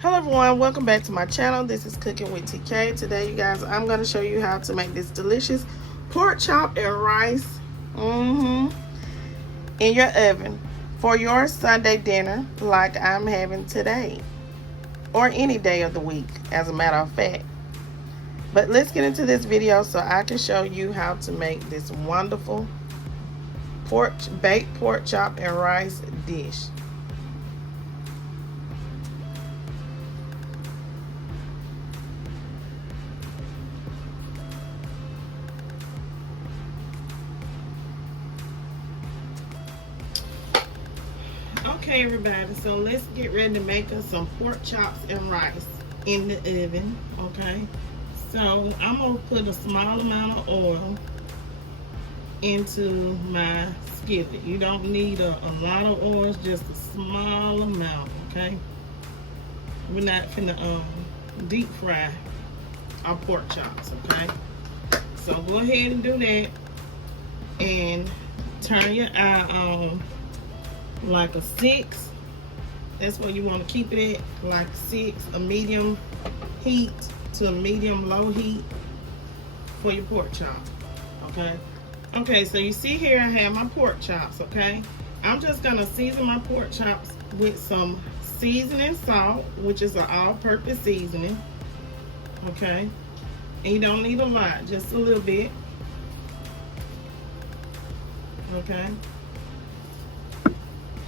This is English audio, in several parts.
Hello everyone, welcome back to my channel. This is Cooking with TK. Today you guys, I'm going to show you how to make this delicious pork chop and rice in your oven for your Sunday dinner like I'm having today, or any day of the week as a matter of fact. But let's get into this video so I can show you how to make this wonderful baked pork chop and rice dish. Okay everybody, so let's get ready to make us some pork chops and rice in the oven. Okay, so I'm gonna put a small amount of oil into my skillet. You don't need a lot of oil, just a small amount. Okay, we're not finna deep fry our pork chops. Okay, so go ahead and do that and turn your eye on like a 6. That's where you want to keep it at, like 6, a medium heat to a medium low heat for your pork chop. Okay, so you see here I have my pork chops. Okay, I'm just gonna season my pork chops with some seasoning salt, which is an all-purpose seasoning. Okay, and you don't need a lot, just a little bit. Okay,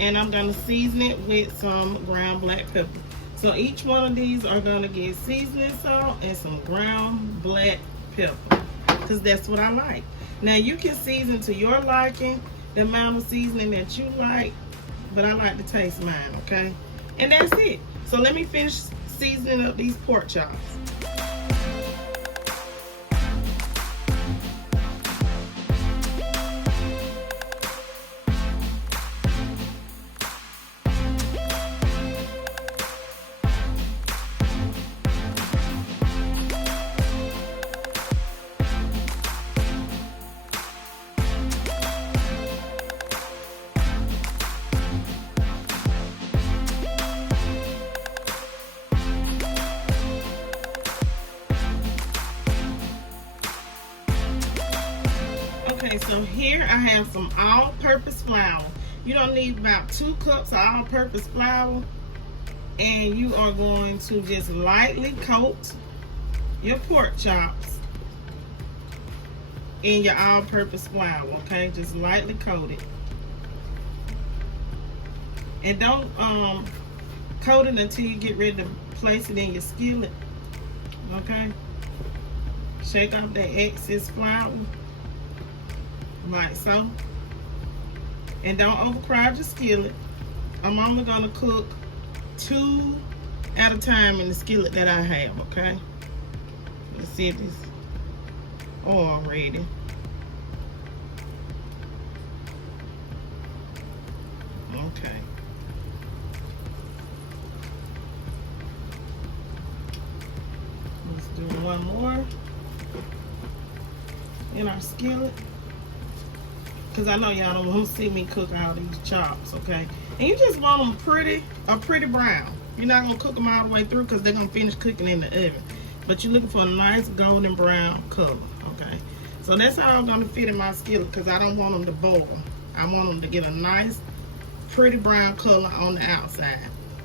and I'm gonna season it with some ground black pepper. So each one of these are gonna get seasoning salt and some ground black pepper, because that's what I like. Now you can season to your liking, the amount of seasoning that you like, but I like to taste mine. Okay, and that's it. So let me finish seasoning up these pork chops. Okay, so here I have some all-purpose flour. You don't need about 2 cups of all-purpose flour, and you are going to just lightly coat your pork chops in your all-purpose flour. Okay, just lightly coat it, and don't coat it until you get ready to place it in your skillet. Okay, shake off that excess flour like so, and don't overcrowd your skillet. I'm only gonna cook 2 at a time in the skillet that I have. Okay, let's see if this oil ready. Okay, let's do one more in our skillet, because I know y'all don't want to see me cook all these chops. Okay, and you just want them a pretty brown. You're not gonna cook them all the way through because they're gonna finish cooking in the oven, but you're looking for a nice golden brown color. Okay, so that's how I'm gonna fit in my skillet, because I don't want them to boil. I want them to get a nice pretty brown color on the outside.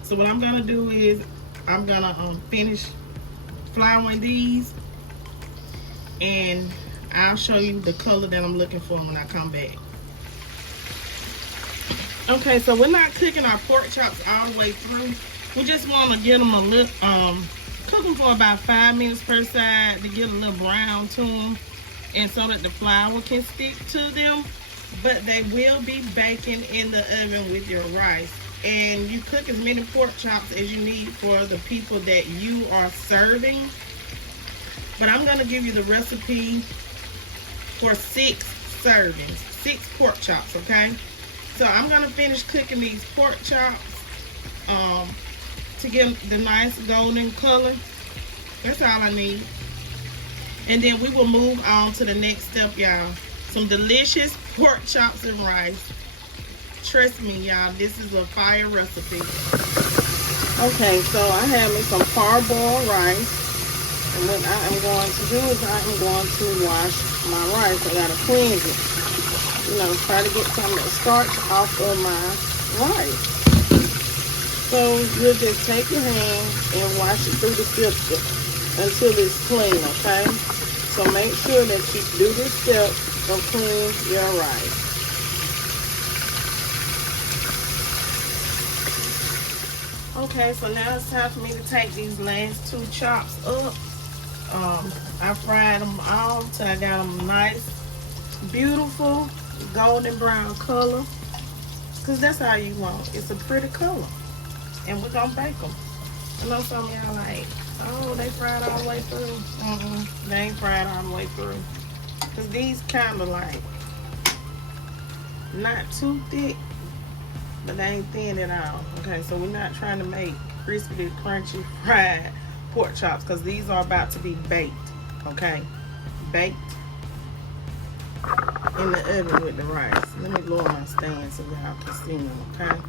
So what I'm gonna do is I'm gonna finish flouring these, and I'll show you the color that I'm looking for when I come back. Okay, so we're not cooking our pork chops all the way through. We just want to get them a little, cook them for about 5 minutes per side to get a little brown to them, and so that the flour can stick to them. But they will be baking in the oven with your rice. And you cook as many pork chops as you need for the people that you are serving. But I'm going to give you the recipe for 6 servings, 6 pork chops. Okay, so I'm gonna finish cooking these pork chops to get the nice golden color. That's all I need, and then we will move on to the next step, y'all. Some delicious pork chops and rice. Trust me, y'all, this is a fire recipe. Okay, so I have me some parboiled rice. And what I am going to do is I am going to wash my rice. I gotta cleanse it. You know, try to get some of the starch off of my rice. So you'll just take your hand and wash it through the filter until it's clean, okay? So make sure that you do this step of cleaning your rice. Okay, so now it's time for me to take these last 2 chops up. I fried them all till I got them nice, beautiful, golden brown color. Because that's how you want. It's a pretty color. And we're going to bake them. I know some of y'all like, oh, they fried all the way through. They ain't fried all the way through. Because these kind of like, not too thick, but they ain't thin at all. Okay, so we're not trying to make crispy, crunchy, fried pork chops because these are about to be baked. Okay, baked in the oven with the rice. Let me lower my stand so y'all can see them. Okay,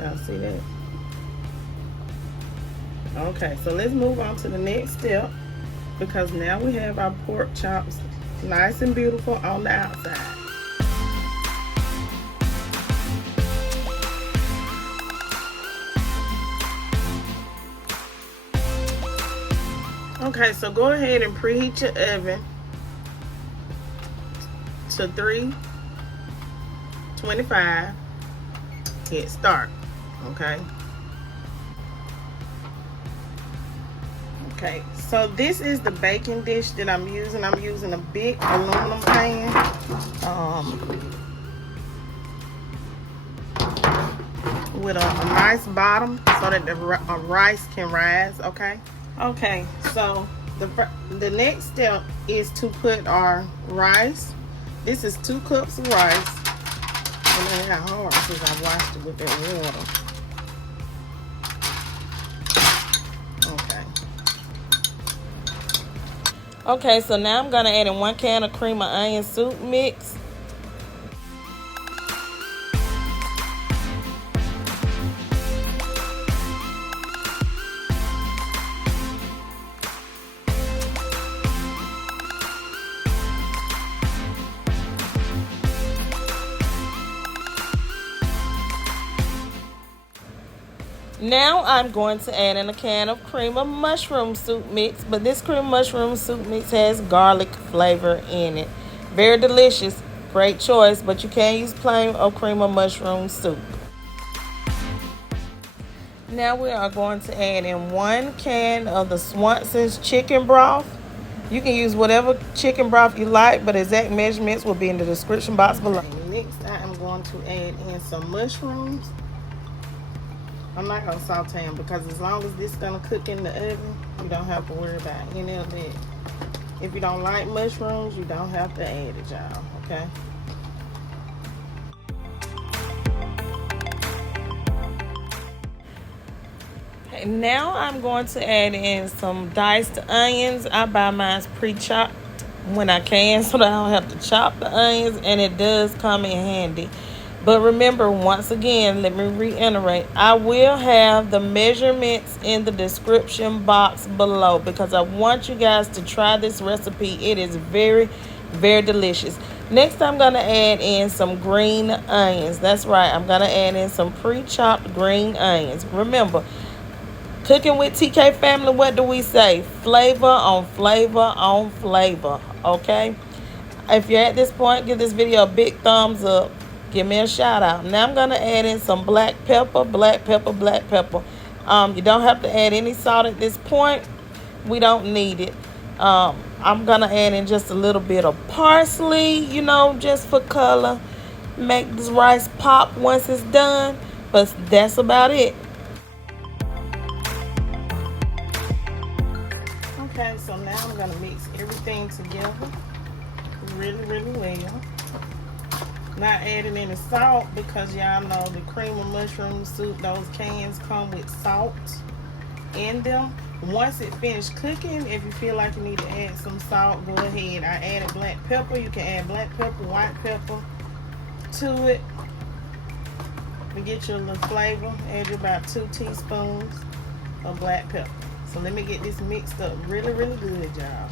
y'all see that? Okay, so let's move on to the next step because now we have our pork chops nice and beautiful on the outside. Okay, so go ahead and preheat your oven to 325. Hit start. Okay. Okay, so this is the baking dish that I'm using. I'm using a big aluminum pan. With a nice bottom so that the rice can rise. Okay. Okay, so the next step is to put our rice. This is 2 cups of rice. And it got hard since I washed it with that water. Okay. Okay, so now I'm gonna add in 1 can of cream of onion soup mix. Now I'm going to add in a can of cream of mushroom soup mix, but this cream of mushroom soup mix has garlic flavor in it. Very delicious, great choice, but you can use plain or cream of mushroom soup. Now we are going to add in 1 can of the Swanson's chicken broth. You can use whatever chicken broth you like, but exact measurements will be in the description box below. Next, I am going to add in some mushrooms. I'm not going to saute them because as long as this is going to cook in the oven, you don't have to worry about any of that. If you don't like mushrooms, you don't have to add it, y'all, okay? Okay, now I'm going to add in some diced onions. I buy mine pre-chopped when I can so that I don't have to chop the onions, and it does come in handy. But remember, once again, let me reiterate, I will have the measurements in the description box below because I want you guys to try this recipe. It is very, very delicious. Next, I'm going to add in some green onions. That's right, I'm going to add in some pre-chopped green onions. Remember, cooking with TK family, what do we say? Flavor on flavor on flavor, okay? If you're at this point, give this video a big thumbs up. Give me a shout out. Now I'm going to add in some black pepper, black pepper, black pepper. You don't have to add any salt at this point. We don't need it. I'm going to add in just a little bit of parsley, you know, just for color. Make this rice pop once it's done. But that's about it. Okay, so now I'm going to mix everything together really, really well. Not adding any salt because y'all know the cream of mushroom soup, those cans come with salt in them. Once it finished cooking, if you feel like you need to add some salt, go ahead. I added black pepper. You can add black pepper, white pepper to it. To get your little flavor, add you about 2 teaspoons of black pepper. So let me get this mixed up really, really good, y'all.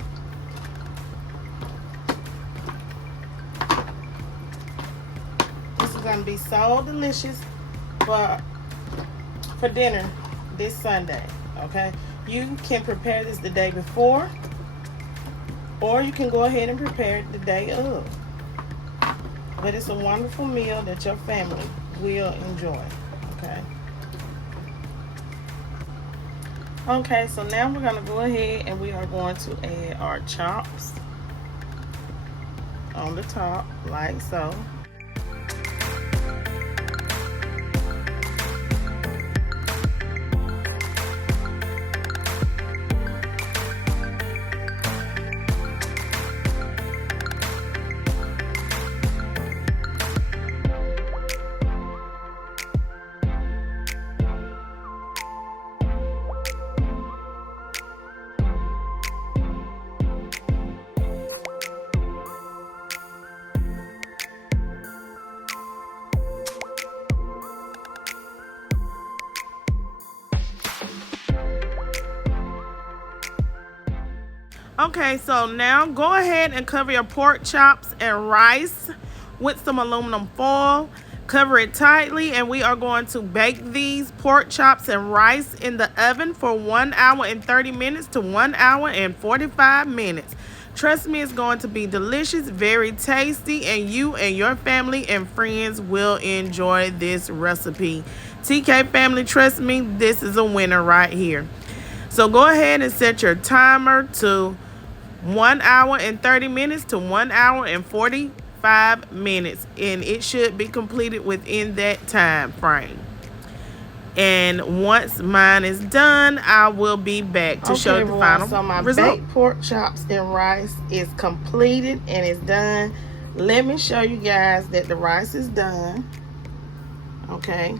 This is gonna be so delicious for dinner this Sunday, okay? You can prepare this the day before, or you can go ahead and prepare it the day of. But it's a wonderful meal that your family will enjoy, okay? Okay, so now we're gonna go ahead and we are going to add our chops on the top, like so. Okay, so now go ahead and cover your pork chops and rice with some aluminum foil. Cover it tightly, and we are going to bake these pork chops and rice in the oven for 1 hour and 30 minutes to 1 hour and 45 minutes. Trust me, it's going to be delicious, very tasty, and you and your family and friends will enjoy this recipe. TK family, trust me, this is a winner right here. So go ahead and set your timer to 1 hour and 30 minutes to 1 hour and 45 minutes. And it should be completed within that time frame. And once mine is done, I will be back to show the final so my result. baked pork chops and rice is completed and it's done. Let me show you guys that the rice is done. Okay,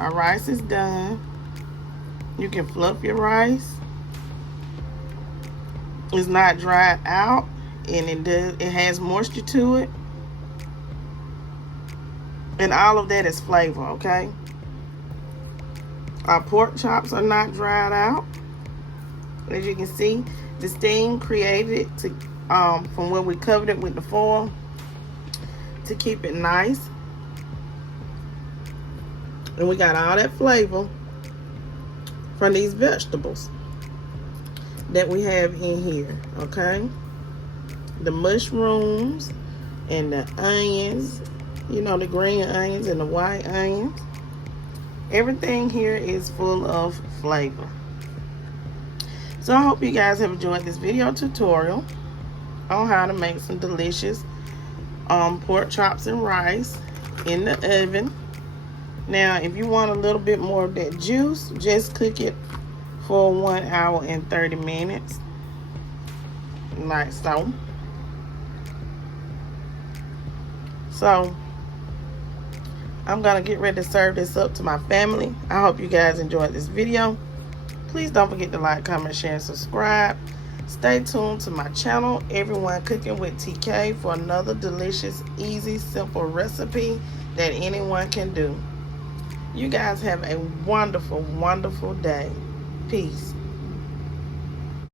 our rice is done. You can fluff your rice. It's not dried out, and it has moisture to it, and all of that is flavor. Okay, our pork chops are not dried out. As you can see, the steam created to from when we covered it with the foil to keep it nice, and we got all that flavor from these vegetables that we have in here. Okay, the mushrooms and the onions, you know, the green onions and the white onions. Everything here is full of flavor. So I hope you guys have enjoyed this video tutorial on how to make some delicious pork chops and rice in the oven. Now, if you want a little bit more of that juice, just cook it for 1 hour and 30 minutes, like so. So I'm gonna get ready to serve this up to my family. I hope you guys enjoyed this video. Please don't forget to like, comment, share, and subscribe. Stay tuned to my channel, Everyone Cooking with TK, for another delicious, easy, simple recipe that anyone can do. You guys have a wonderful, wonderful day. Peace.